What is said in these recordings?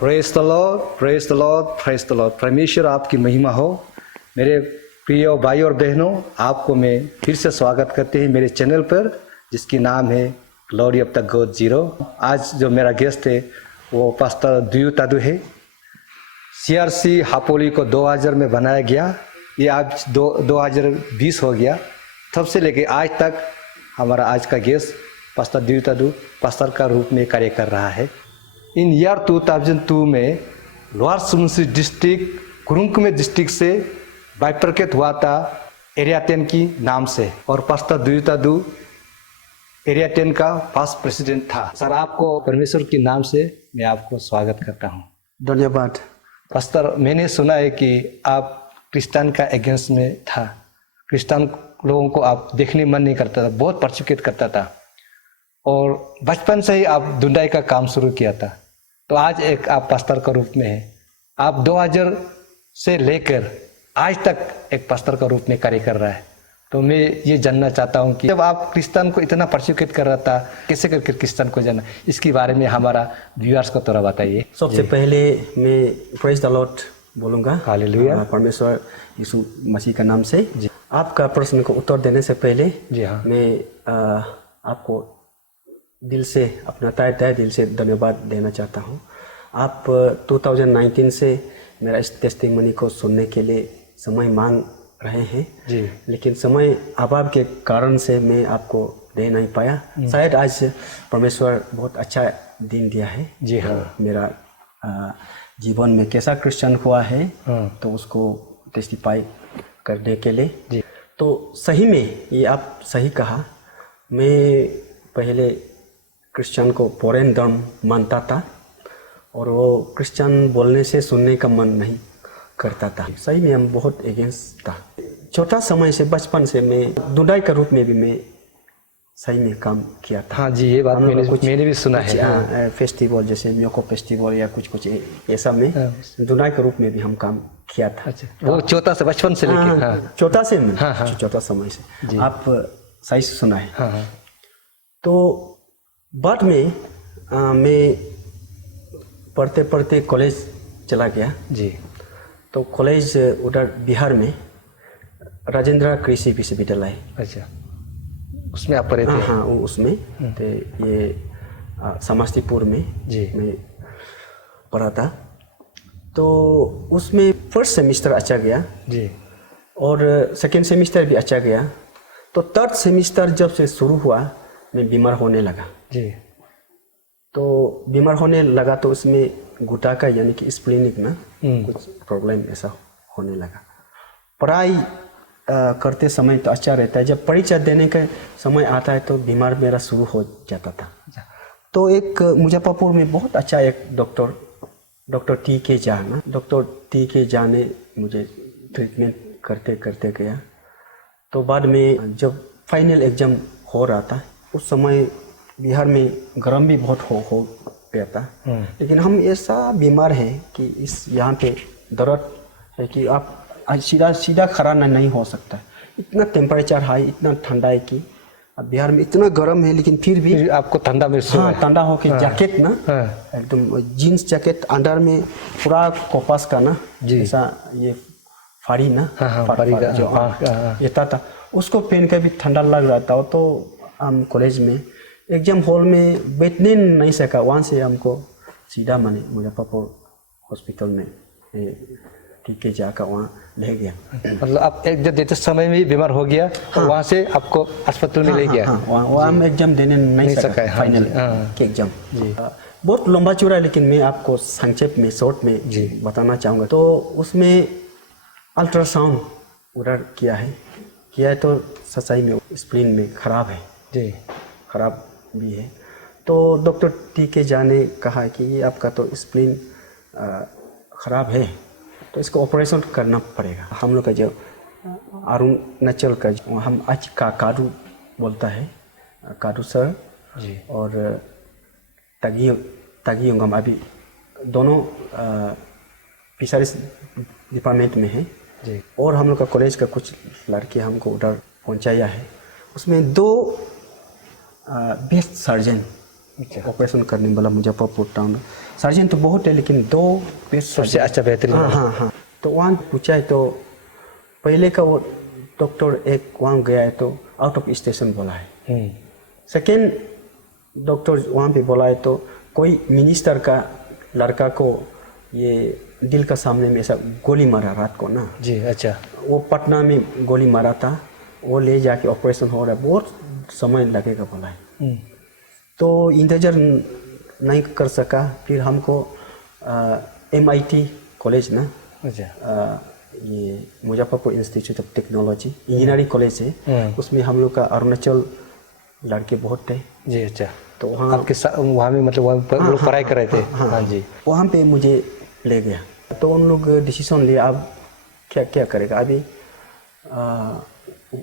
Praise the Lord, praise the Lord, praise the Lord. परमेश्वर आपकी महिमा हो। मेरे प्रिय भाई और बहनों, आपको मैं फिर से स्वागत करते हैं मेरे चैनल पर, जिसकी नाम है glory of the God zero. आज जो मेरा गेस्ट है वो पास्टर दुयु तादू है। CRC हापोली को 2000 में बनाया गया। ये आज 2020 हो गया। तब से लेके आज तक हमारा आज का गेस्ट पास्टर दुयु तादू पास्टर का रूप में कार्य कर रहा है। इन ईयर 2002 में लोअर सुबनसिरी डिस्ट्रिक्ट कुरुंकुमे डिस्ट्रिक्ट से बाइफरकेट हुआ था एरिया 10 की नाम से, और पास्टर दुयु तादू एरिया 10 का फर्स्ट प्रेसिडेंट था। सर, आपको परमेश्वर के नाम से मैं आपको स्वागत करता हूँ। धन्यवाद। पास्टर, मैंने सुना है कि आप क्रिश्चियन का अगेंस्ट में था। क्रिश्चियन लोगों को आप देखने मन नहीं करता था, बहुत परसिक्यूट करता था, और बचपन से ही आप ढूंढाई का काम शुरू किया था। तो आज एक आप पास्टर का रूप में है। आप 2000 से लेकर आज तक एक पास्टर का रूप में कार्य कर रहा है। तो मैं ये जानना चाहता हूँ कि जब आप क्रिश्चियन को इतना परसिक्यूट कर रहा था, कैसे करके क्रिश्चियन को जाना, इसके बारे में हमारा व्यूअर्स को थोड़ा बताइए। सबसे पहले मैं प्रेज द लॉर्ड बोलूँगा। हालेलुया। परमेश्वर यीशु मसीह का नाम से। जी। आपका प्रश्न को उत्तर देने से पहले जी हाँ, मैं आपको दिल से, अपना तय दिल से धन्यवाद देना चाहता हूँ। आप 2019 से मेरा इस टेस्टिमनी को सुनने के लिए समय मांग रहे हैं जी, लेकिन समय अभाव के कारण से मैं आपको दे नहीं पाया। शायद आज परमेश्वर बहुत अच्छा दिन दिया है। जी हाँ। मेरा जीवन में कैसा क्रिश्चियन हुआ है तो उसको टेस्टिफाई करने के लिए। जी। तो सही में ये आप सही कहा। मैं पहले क्रिश्चियन को फॉरेन धर्म मानता था, और वो क्रिश्चियन बोलने से सुनने का मन नहीं करता था। सही में हम बहुत अगेंस्ट था। छोटा समय से, बचपन से मैं ढूंढाई के रूप में भी मैं सही में काम किया था। हाँ जी, ये बात मैंने भी सुना है। हाँ, फेस्टिवल जैसे म्योको फेस्टिवल या कुछ ऐसा में ढूंढाई के रूप में भी हम काम किया था। अच्छा, वो छोटा से बचपन से लेके। हाँ, छोटा से छोटा समय से आप सही से सुना है। हाँ हाँ। तो बाद में मैं पढ़ते पढ़ते कॉलेज चला गया जी। तो कॉलेज उधर बिहार में राजेंद्र कृषि विश्वविद्यालय। अच्छा, उसमें आप पढ़े थे? हाँ, उसमें तो ये समस्तीपुर में जी मैं पढ़ा था। तो उसमें फर्स्ट सेमेस्टर अच्छा गया जी, और सेकेंड सेमेस्टर भी अच्छा गया। तो थर्ड सेमेस्टर जब से शुरू हुआ, मैं बीमार होने लगा जी। तो बीमार होने लगा तो उसमें घुटा का यानी कि स्प्लीनिक ना कुछ प्रॉब्लम ऐसा होने लगा। पढ़ाई करते समय तो अच्छा रहता है, जब परीक्षा देने का समय आता है तो बीमार मेरा शुरू हो जाता था। तो एक मुजफ्फरपुर में बहुत अच्छा एक डॉक्टर टी.के. झा ना, डॉक्टर टी.के. झा ने मुझे ट्रीटमेंट करते करते गया। तो बाद में जब फाइनल एग्जाम हो रहा था, उस समय बिहार में गर्म भी बहुत हो गया था। लेकिन हम ऐसा बीमार हैं कि इस यहाँ पे दर्द है कि आप सीधा खड़ा नहीं हो सकता। इतना टेम्परेचर हाई, इतना ठंडा है कि अब बिहार में इतना गर्म है, लेकिन फिर भी आपको ठंडा महसूस हुआ? हाँ, ठंडा हो के जैकेट ना एकदम जीन्स जैकेट अंडर में पूरा कपास का ना जैसा ये फाड़ी ना, जो ये था उसको पहन के भी ठंडा लग रहा था। तो हम कॉलेज में एग्जाम हॉल में बैठने नहीं सका। वहाँ से हमको सीधा मैंने मुजफ्फरपुर हॉस्पिटल में टी.के. झा का वहाँ ले गया। मतलब आप एक जब समय में बीमार हो गया तो वहाँ से आपको अस्पताल में ले गया? वहाँ हम एग्जाम देने नहीं सका फाइनल के एग्जाम। बहुत लंबा चौड़ा है, लेकिन मैं आपको संक्षेप में शॉर्ट में बताना चाहूँगा। तो उसमें अल्ट्रासाउंड उधर किया है तो सच्चाई में स्प्लीन में खराब है जी, खराब भी है। तो डॉक्टर टी.के. झा ने कहा कि ये आपका तो स्प्लीन खराब है, तो इसको ऑपरेशन करना पड़ेगा। हम लोग का जो अरुणाचल का हम आज का कादू बोलता है, कादू सर जी, और तागी हम अभी दोनों फिशरीज डिपार्टमेंट में हैं जी। और हम लोग का कॉलेज का कुछ लड़के हमको उधर पहुंचाया है। उसमें 2 बेस्ट सर्जन ऑपरेशन करने वाला मुजफ्फरपुर टाउन। सर्जन तो बहुत है लेकिन 2 बेस्ट सबसे अच्छा बेहतरीन हाँ हाँ हाँ। तो वहाँ पूछा है तो पहले का वो डॉक्टर एक वहाँ गया है तो आउट ऑफ स्टेशन बोला है। सेकेंड डॉक्टर वहाँ पे बोला है तो कोई मिनिस्टर का लड़का को ये दिल का सामने में ऐसा गोली मारा रात को ना जी। अच्छा। वो पटना में गोली मारा था, वो ले जाके ऑपरेशन हो रहा है, बहुत समय लगेगा बोला है। तो इंतजार नहीं कर सका, फिर हमको MIT कॉलेज ना ये Muzaffarpur institute of technology engineering college है, उसमें हम लोग का अरुणाचल लड़के बहुत थे जी। अच्छा। तो वहाँ आपके वहाँ में मतलब वहाँ पर लोग पढ़ाई कर रहे थे? हाँ जी। वहाँ पे मुझे ले गया तो उन लोग डिसीजन लिया अब क्या क्या करेगा, अभी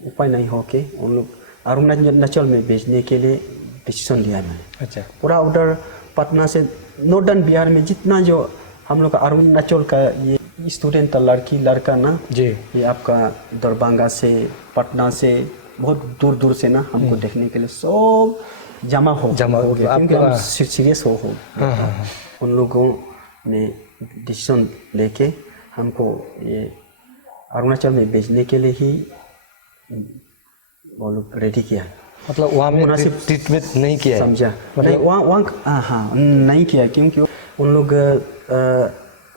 उपाय नहीं हो के उन लोग अरुणाचल में भेजने के लिए डिसीजन लिया मैंने। अच्छा। पूरा उधर पटना से नॉर्दर्न बिहार में जितना जो हम लोग का अरुणाचल का ये स्टूडेंट था, लड़की लड़का ना जी, ये आपका दरभंगा से पटना से बहुत दूर दूर से ना हमको देखने के लिए सब जमा हो गया क्योंकि हम सीरियस हो उन लोगों ने डिसीजन लेके हमको ये अरुणाचल में भेजने के लिए ही वो लोग रेडी किया। मतलब वहाँ में ट्रीटमेंट नहीं किया है? समझा मतलब वहाँ हाँ नहीं किया क्योंकि उन लोग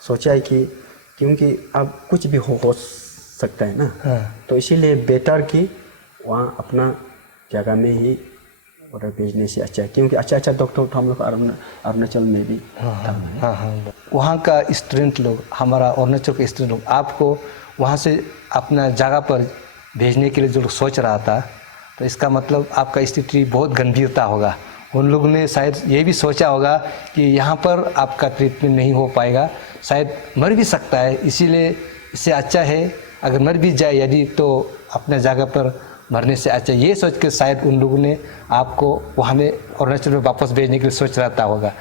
सोचा है कि क्योंकि अब कुछ भी हो सकता है ना तो इसीलिए बेटर कि वहाँ अपना जगह में ही ऑर्डर भेजने से अच्छा है क्योंकि अच्छा डॉक्टर हम लोग अरुणाचल में भी वहाँ का स्टूडेंट लोग, हमारा अरुणाचल के स्टूडेंट लोग आपको वहाँ से अपना जगह पर भेजने के लिए जो लोग सोच रहा था तो इसका मतलब आपका स्थिति बहुत गंभीरता होगा। उन लोगों ने शायद ये भी सोचा होगा कि यहाँ पर आपका ट्रीटमेंट नहीं हो पाएगा, शायद मर भी सकता है, इसीलिए इससे अच्छा है अगर मर भी जाए यदि तो अपने जगह पर मरने से अच्छा, ये सोच के शायद उन लोगों ने आपको वहाँ में अरुणाचल में वापस भेजने के लिए सोच रहा था होगा।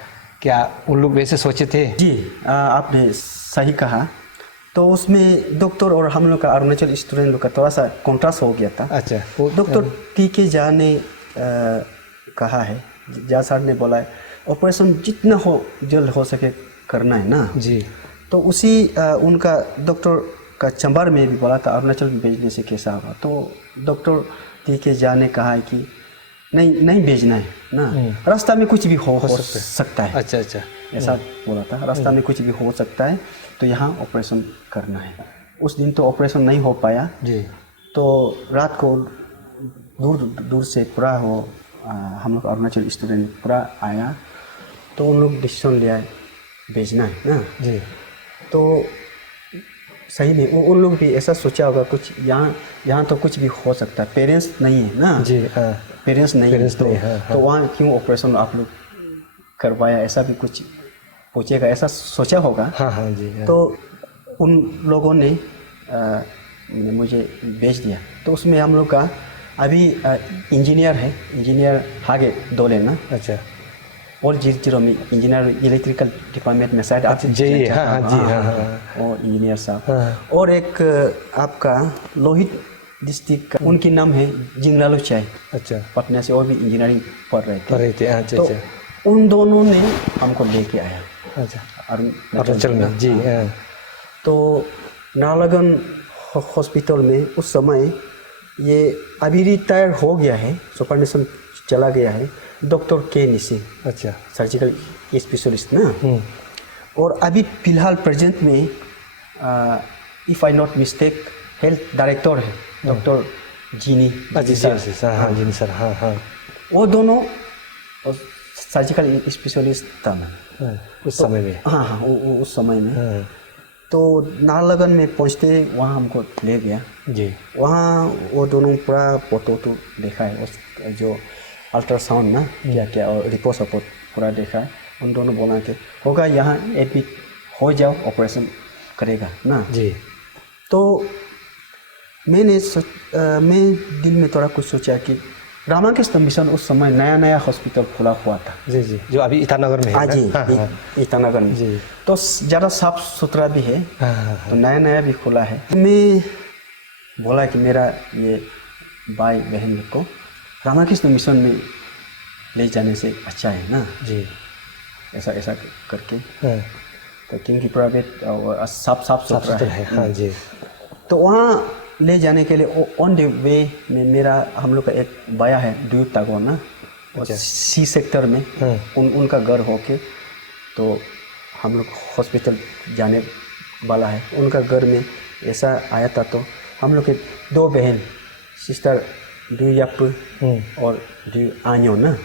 क्या उन लोग वैसे सोचे थे? जी आपने सही कहा। तो उसमें डॉक्टर और हम लोग का अरुणाचल स्टूडेंट लोग का थोड़ा सा कॉन्ट्रास्ट हो गया था। अच्छा। वो डॉक्टर TK झा ने कहा है, झा सर ने बोला है ऑपरेशन जितना हो जल्द हो सके करना है ना जी। तो उसी उनका डॉक्टर का चंबर में भी बोला था अरुणाचल में भेजने से कैसा होगा, तो डॉक्टर TK झा ने कहा है कि नहीं भेजना है ना, रास्ता में कुछ भी हो सकता है। अच्छा अच्छा ऐसा बोला था, रास्ता में कुछ भी हो सकता है तो यहाँ ऑपरेशन करना है। उस दिन तो ऑपरेशन नहीं हो पाया जी। तो रात को दूर दूर से पूरा हो हम लोग अरुणाचल स्टूडेंट पूरा आया तो उन लोग डिसीजन लिया भेजना है ना जी। तो सही में उन लोग भी ऐसा सोचा होगा कुछ यहाँ तो कुछ भी हो सकता है, पेरेंट्स नहीं है ना जी। पेरेंट्स नहीं है तो वहाँ क्यों ऑपरेशन आप लोग करवाया, ऐसा भी कुछ पूछेगा ऐसा सोचा होगा। हाँ जी। तो उन लोगों ने मुझे भेज दिया तो उसमें हम लोग का अभी इंजीनियर है, इंजीनियर हागे दोले ना। अच्छा। और 0 में इंजीनियर इलेक्ट्रिकल डिपार्टमेंट में शायद आप जी और इंजीनियर साहब। और एक आपका लोहित डिस्ट्रिक्ट का उनकी नाम है जिंगलालो चाय। अच्छा। पटना से और भी इंजीनियरिंग पढ़ रहे थे। अच्छा तो उन दोनों ने हमको लेके आया। अच्छा। अरुणाचल में जी। तो नालागन हॉस्पिटल में उस समय ये अभी रिटायर हो गया है, सुपरनेशन चला गया है डॉक्टर K निशी। अच्छा। सर्जिकल स्पेशलिस्ट ना। और अभी फिलहाल प्रेजेंट में if I not mistake health director है डॉक्टर जीनी सर। हाँ। वो दोनों सर्जिकल स्पेशलिस्ट था उस समय में। हाँ उस समय में। तो नाहरलगुन में पहुँचते वहाँ हमको ले गया जी। वहाँ वो दोनों पूरा फोटो देखा है, उस जो अल्ट्रासाउंड ना क्या क्या और रिपोर्ट सपोर्ट पूरा देखा है। उन दोनों बोला कि होगा यहाँ एडमिट हो जाओ, ऑपरेशन करेगा ना जी। तो मैं दिल में थोड़ा कुछ सोचा कि रामाकृष्ण मिशन उस समय नया हॉस्पिटल खुला हुआ था जी जी, जो अभी ईटानगर में है। जी ईटानगर में जी। तो ज़्यादा साफ सुथरा भी है। तो नया भी खुला है। मैं बोला कि मेरा ये भाई बहन को रामाकृष्ण मिशन में ले जाने से अच्छा है ना, जी ऐसा ऐसा करके। हाँ, तो क्योंकि प्राइवेट साफ साफ सुथरा तो है। है हाँ जी तो वहाँ ले जाने के लिए ऑन द वे में मेरा हम लोग का एक बाया है द्वीप तागोर ना, और सी सेक्टर में हाँ। उनका घर होके तो हम लोग हॉस्पिटल जाने वाला है। उनका घर में ऐसा आया था, तो हम लोग के 2 बहन सिस्टर ड्यू याप और ड्यू आन्यो ना,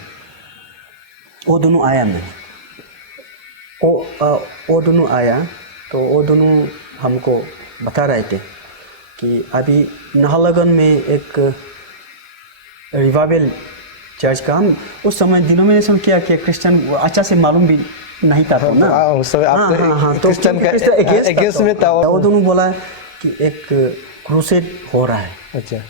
वो दोनों आया मैं वो दोनों आया। तो वो दोनों हमको बता रहे थे कि अभी नाहरलगुन में एक रिवाइवल चर्च का, हम उस समय डिनोमिनेशन क्या क्रिश्चियन अच्छा से मालूम भी नहीं था तो ना, उस समय आप तो क्रिश्चियन का अगेंस्ट अगेंस्ट में था वो दोनों बोला कि एक क्रूसेड हो रहा है, अच्छा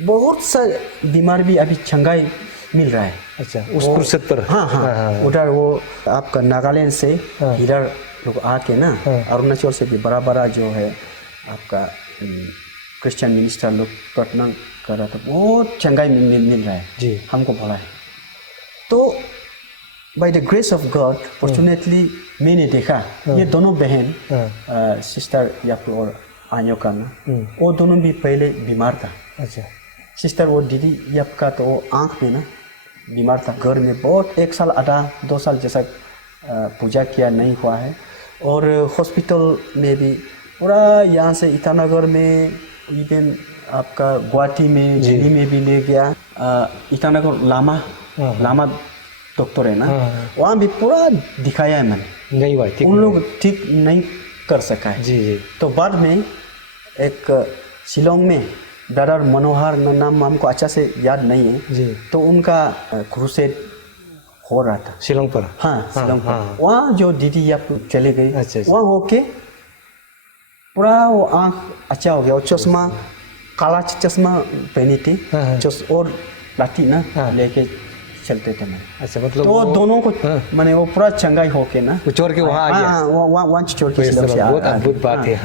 बहुत सा बीमार भी अभी चंगाई मिल रहा है। अच्छा उस क्रूसेड पर हाँ, उधर वो आपका नागालैंड से इधर लोग आके ना, अरुणाचल से भी बड़ा बड़ा जो है आपका क्रिश्चियन मिनिस्टर लोग प्रार्थना कर रहा था, बहुत चंगाई मिल रहा है जी। हमको बोला है। तो by the grace of God fortunately मैंने देखा ये दोनों बहन सिस्टर यापू और आन्यो का ना, वो दोनों भी पहले बीमार था। अच्छा सिस्टर वो दीदी याप का तो वो आँख में ना बीमार था, घर में बहुत 1 साल आधा 2 साल जैसा पूजा किया नहीं हुआ है। और हॉस्पिटल में भी पूरा यहाँ से ईटानगर में, इवन आपका गुवाहाटी में, दिल्ली में भी ले गया। ईटानगर लामा डॉक्टर है ना, वहाँ भी पूरा दिखाया है मैंने, नहीं हुआ ठीक, उन लोग ठीक नहीं कर सका है। जी जी। तो बाद में एक शिलोंग में ब्रदर मनोहर नाम हमको अच्छा से याद नहीं है जी, तो उनका क्रूसेड हो रहा था शिलोंग पर। हाँ शिलोंग पर। वहाँ जो दीदी आप चले गई, अच्छा। वहाँ होके पूरा वो आँख अच्छा हो गया, और चश्मा काला चश्मा पहनी थी, और लाठी ना लेके चलते थे मैं। अच्छा मतलब तो दोनों को मैंने वो पूरा चंगाई होके ना छोड़ के वहाँ आ गया। वहाँ छोड़ के शिलोंग से बहुत अद्भुत बात है।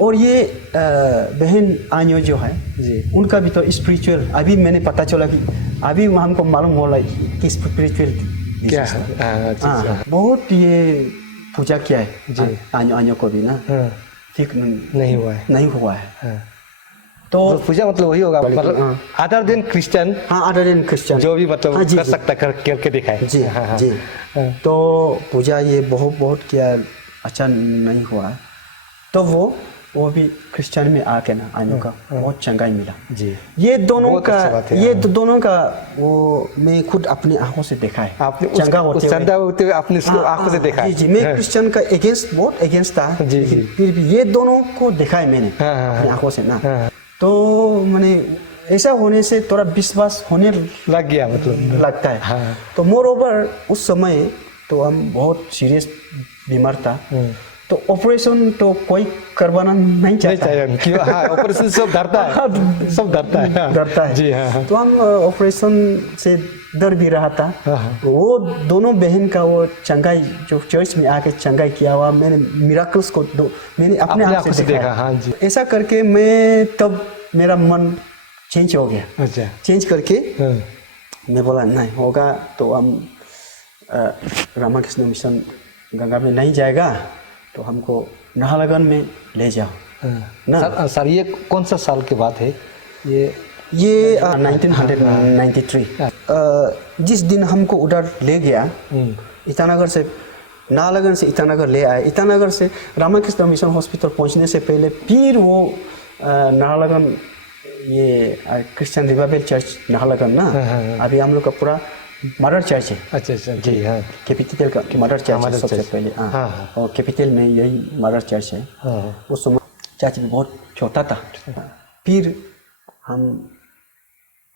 और ये बहन आन्यो जो है जी, उनका भी तो स्पिरिचुअल अभी मैंने पता चला कि अभी हमको मालूम हो रहा है कि स्पिरिचुअल क्या है, बहुत ये पूजा किया है जी। आन्यो को भी ना ठीक नहीं हुआ है। तो पूजा मतलब वही होगा, मतलब other than Christian, other than Christian जो भी मतलब कर सकता करके दिखाए जी। जी तो पूजा ये बहुत किया, अच्छा नहीं हुआ। तो वो भी क्रिश्चियन में आके ना आने का बहुत चंगाई मिला जी। ये दोनों का दोनों का वो मैं खुद अपनी आंखों से देखा है। आपने चंगा होते हुए अपनी आंखों से देखा है? जी। मैं क्रिश्चियन का बहुत अगेंस्ट था जी जी। फिर भी ये दोनों को देखा है मैंने अपनी आंखों से ना। तो मैंने ऐसा होने से थोड़ा विश्वास होने लग गया, मतलब लगता है। तो मोर ओवर उस समय तो हम बहुत सीरियस बीमार था, तो ऑपरेशन तो कोई करवाना नहीं चाहता। ऑपरेशन सब डरता है, जी हाँ। तो हम ऑपरेशन से डर भी रहा था। वो दोनों बहन का वो चंगाई जो चर्च में आके चंगाई किया हुआ मैंने मिराकल्स को मैंने अपने आप से देखा। हाँ जी। ऐसा करके मैं तब मेरा मन चेंज हो गया। अच्छा। चेंज करके मैं बोला नहीं होगा तो हम रामाकृष्ण मिशन गंगा में नहीं जाएगा तो हमको नाहरलगुन में ले जाओ ना। सर ये कौन सा साल की बात है? ये 1993। जिस दिन हमको उधर ले गया ईटानगर से, नाहरलगुन से ईटानगर ले आए। ईटानगर से रामाकृष्ण मिशन हॉस्पिटल पहुंचने से पहले फिर वो नाहरलगुन ये क्रिश्चियन रिवाइवल चर्च नाहरलगुन ना, अभी हम लोग का पूरा मदर चर्च है। अच्छा जी हाँ। कैपिटल का मदर चर्च है सबसे पहले। और कैपिटल में यही मदर चर्च है। उस समय चर्च भी बहुत छोटा था। फिर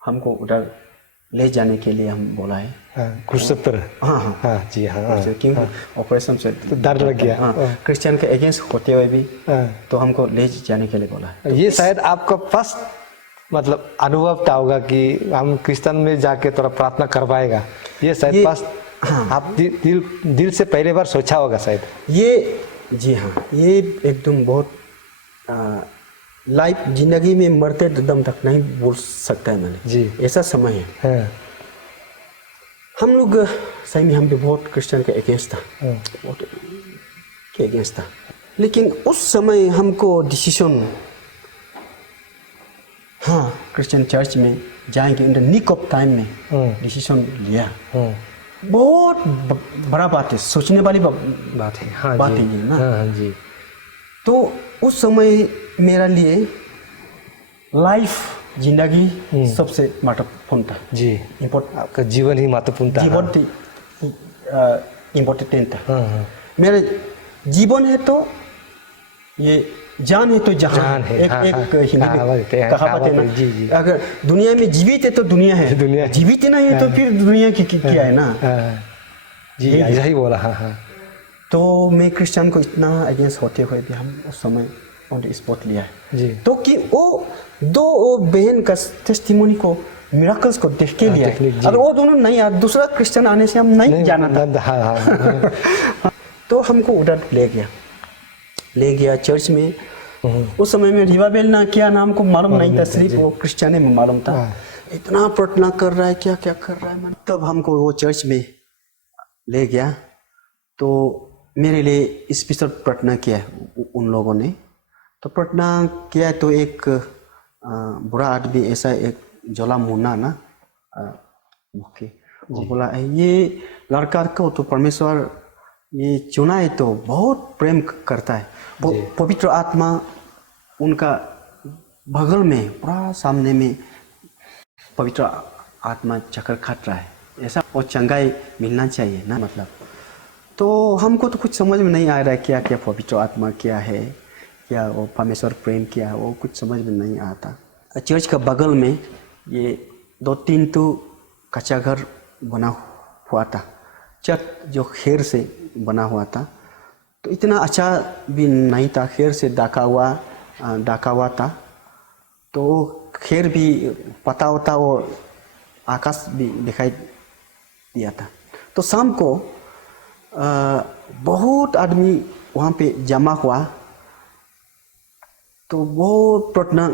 हमको उधर ले जाने के लिए हम बोला है क्रूसेड पर। हाँ जी हाँ। क्योंकि ऑपरेशन से डर लग गया, क्रिश्चियन के अगेंस्ट होते हुए भी, तो हमको ले जाने के लिए बोला है। ये शायद आपका फर्स्ट मतलब अनुभव था होगा कि हम क्रिश्चियन में जाके थोड़ा प्रार्थना करवाएगा, ये शायद फर्स्ट आप दिल से पहले बार सोचा होगा शायद ये। जी हाँ, ये एकदम बहुत लाइफ जिंदगी में मरते दम तक नहीं बोल सकता है मैंने जी। ऐसा समय है। हम लोग सही में हम भी बहुत क्रिश्चियन के अगेंस्ट था, बहुत के अगेंस्ट था। लेकिन उस समय हमको डिसीजन, हाँ क्रिश्चियन चर्च में जाएंगे in the nick of time में डिसीजन लिया। बहुत बड़ा बात है, सोचने वाली बात है। हाँ बात है ये ना। हाँ जी। तो उस समय मेरा लिए लाइफ, जिंदगी सबसे महत्वपूर्ण था जी। इम्पोर्टेंट, आपका जीवन ही महत्वपूर्ण था। जीवन इम्पोर्टेंट था। मेरा जीवन है तो ये, जान है तो जहान है। एक हिंदी में कहावत है ना, जी जी। अगर दुनिया में जीवित है तो दुनिया है, दुनिया जीवित ही नहीं है तो फिर दुनिया की क्या है ना। जी ऐसा ही बोला। हाँ। तो मैं क्रिश्चियन को इतना अगेंस्ट होते हुए भी हम उस समय ऑन द स्पॉट लिया है जी। तो कि वो दो बहन का टेस्टिमोनी को, मिराकल्स को देख के लिया। अगर वो दोनों नहीं आते, दूसरा क्रिश्चियन आने से हम नहीं जाना था। तो हमको उधर ले गया चर्च में। उस समय में रिवाबेल ना क्या नाम को मालूम नहीं था, सिर्फ वो क्रिश्चियन में मालूम था। इतना प्रार्थना कर रहा है, क्या क्या कर रहा है। तब हमको वो चर्च में ले गया तो मेरे लिए स्पेशल प्रार्थना किया उन लोगों ने। तो प्रार्थना किया तो एक बुरा आदमी, ऐसा एक जोला मुन्ना ना, वो बोला ये लड़का को तो परमेश्वर ये चुना है तो बहुत प्रेम करता है, पवित्र आत्मा उनका बगल में पूरा सामने में पवित्र आत्मा चक्कर काट रहा है, ऐसा वो चंगाई मिलना चाहिए ना। मतलब तो हमको तो कुछ समझ में नहीं आ रहा है क्या क्या पवित्र आत्मा क्या है, क्या वो परमेश्वर प्रेम क्या है, वो कुछ समझ में नहीं आता। चर्च का बगल में ये 2-3 तो कच्चा घर बना हुआ था, छत जो खेर से बना हुआ था। तो इतना अच्छा भी नहीं था, खेर से ढका हुआ था। तो खेर भी पता होता, वो आकाश भी दिखाई दिया था। तो शाम को बहुत आदमी वहाँ पे जमा हुआ, तो बहुत प्रार्थना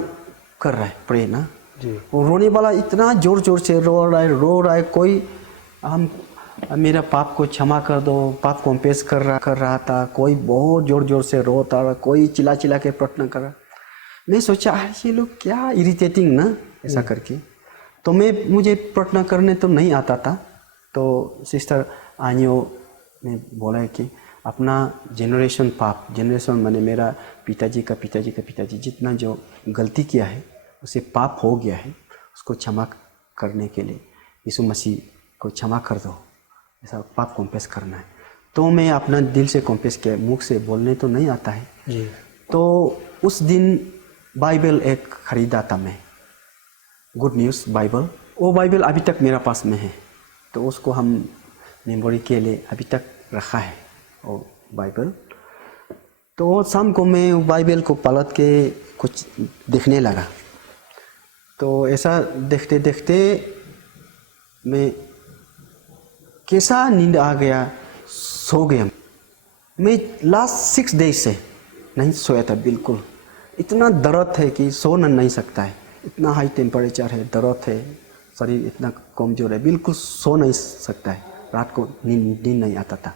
कर रहा है, प्रे ना जी। वो रोने वाला इतना जोर जोर से रो रहा है। कोई हम मेरा पाप को क्षमा कर दो, पाप कॉन्फेस कर रहा था। कोई बहुत जोर जोर से रोता रहा, कोई चिल्ला के प्रार्थना कर रहा। मैं सोचा ये लोग क्या इरिटेटिंग ना ऐसा करके। तो मुझे प्रार्थना करने तो नहीं आता था। तो सिस्टर आनियो ने बोला कि अपना जनरेशन पाप, जनरेशन माने मेरा पिताजी का पिताजी जितना जो गलती किया है उसे पाप हो गया है, उसको क्षमा करने के लिए यीशु मसीह को क्षमा कर दो, ऐसा पाप कॉन्फेस करना है। तो मैं अपना दिल से कॉन्फेस किया, मुख से बोलने तो नहीं आता है जी। तो उस दिन बाइबल एक खरीदा था मैं, गुड न्यूज़ बाइबल। वो बाइबल अभी तक मेरा पास में है, तो उसको हम मेमोरी के लिए अभी तक रखा है वो बाइबल। तो शाम को मैं बाइबल को पलट के कुछ देखने लगा। तो ऐसा देखते देखते मैं कैसा नींद आ गया, सो गया। मैं लास्ट 6 डेज से नहीं सोया था बिल्कुल। इतना दर्द है कि सो नहीं सकता है, इतना हाई टेम्परेचर है, दर्द है, शरीर इतना कमजोर है, बिल्कुल सो नहीं सकता है। रात को नींद नहीं आता था।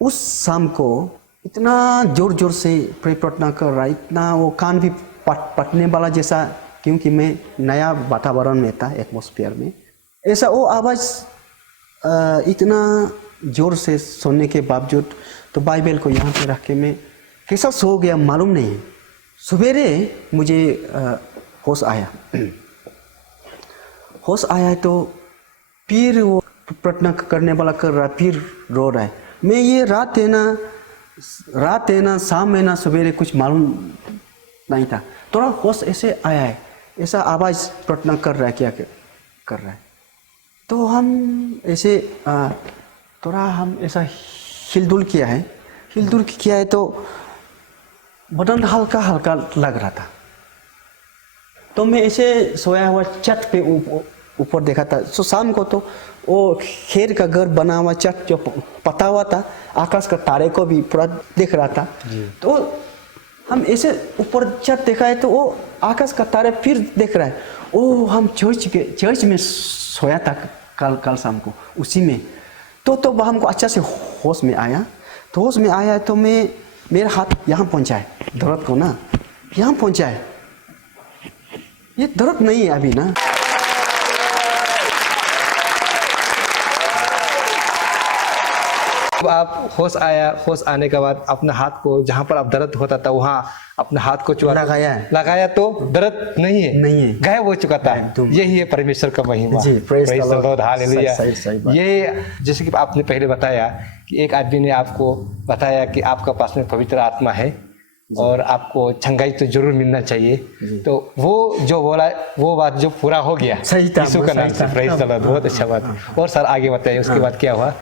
उस शाम को इतना जोर जोर से प्रार्थना कर रहा, इतना वो कान भी पटने वाला जैसा, क्योंकि मैं नया वातावरण में था, एटमॉस्फेयर में। ऐसा वो आवाज़ इतना जोर से सोने के बावजूद, तो बाइबल को यहाँ पे रख के मैं कैसा सो गया मालूम नहीं। सवेरे मुझे होश आया तो फिर वो प्रार्थना करने वाला कर रहा, फिर रो रहा है। मैं ये रात है ना शाम है ना सवेरे कुछ मालूम नहीं था। थोड़ा होश ऐसे आया है, ऐसा आवाज़ प्रार्थना कर रहा है, क्या कर रहा है। तो हम ऐसे थोड़ा हम ऐसा हिलडुल किया है तो बदन हल्का हल्का लग रहा था। तो मैं ऐसे सोया हुआ छत पे ऊपर देखा था। तो शाम को तो वो खेर का घर बना हुआ छत जो पता हुआ था, आकाश का तारे को भी पूरा देख रहा था। तो हम ऐसे ऊपर छत देखा है तो वो आकाश का तारे फिर देख रहा है। ओ हम चर्च में सोया था कल शाम को उसी में तो वह हमको अच्छा से होश में आया। तो होश में आया तो मेरा हाथ यहाँ पहुँचाए दर्द को ना, यहाँ पहुँचाए, ये दर्द नहीं है अभी ना। अब आप होश आने के बाद अपने हाथ को जहाँ पर आप दर्द होता था वहाँ अपने हाथ को चुआ लगाया तो दर्द नहीं है गायब हो चुका था। यही है परमेश्वर का महिमा। Praise the Lord, hallelujah. ये जैसे कि आपने पहले बताया कि एक आदमी ने आपको बताया कि आपका पास में पवित्र आत्मा है और आपको चंगाई तो जरूर मिलना चाहिए। तो वो जो बोला वो बात जो पूरा हो गया यीशु का नाम से। प्रेज़ द लॉर्ड, बहुत अच्छा बात। और सर आगे बताइए उसके बाद क्या हुआ?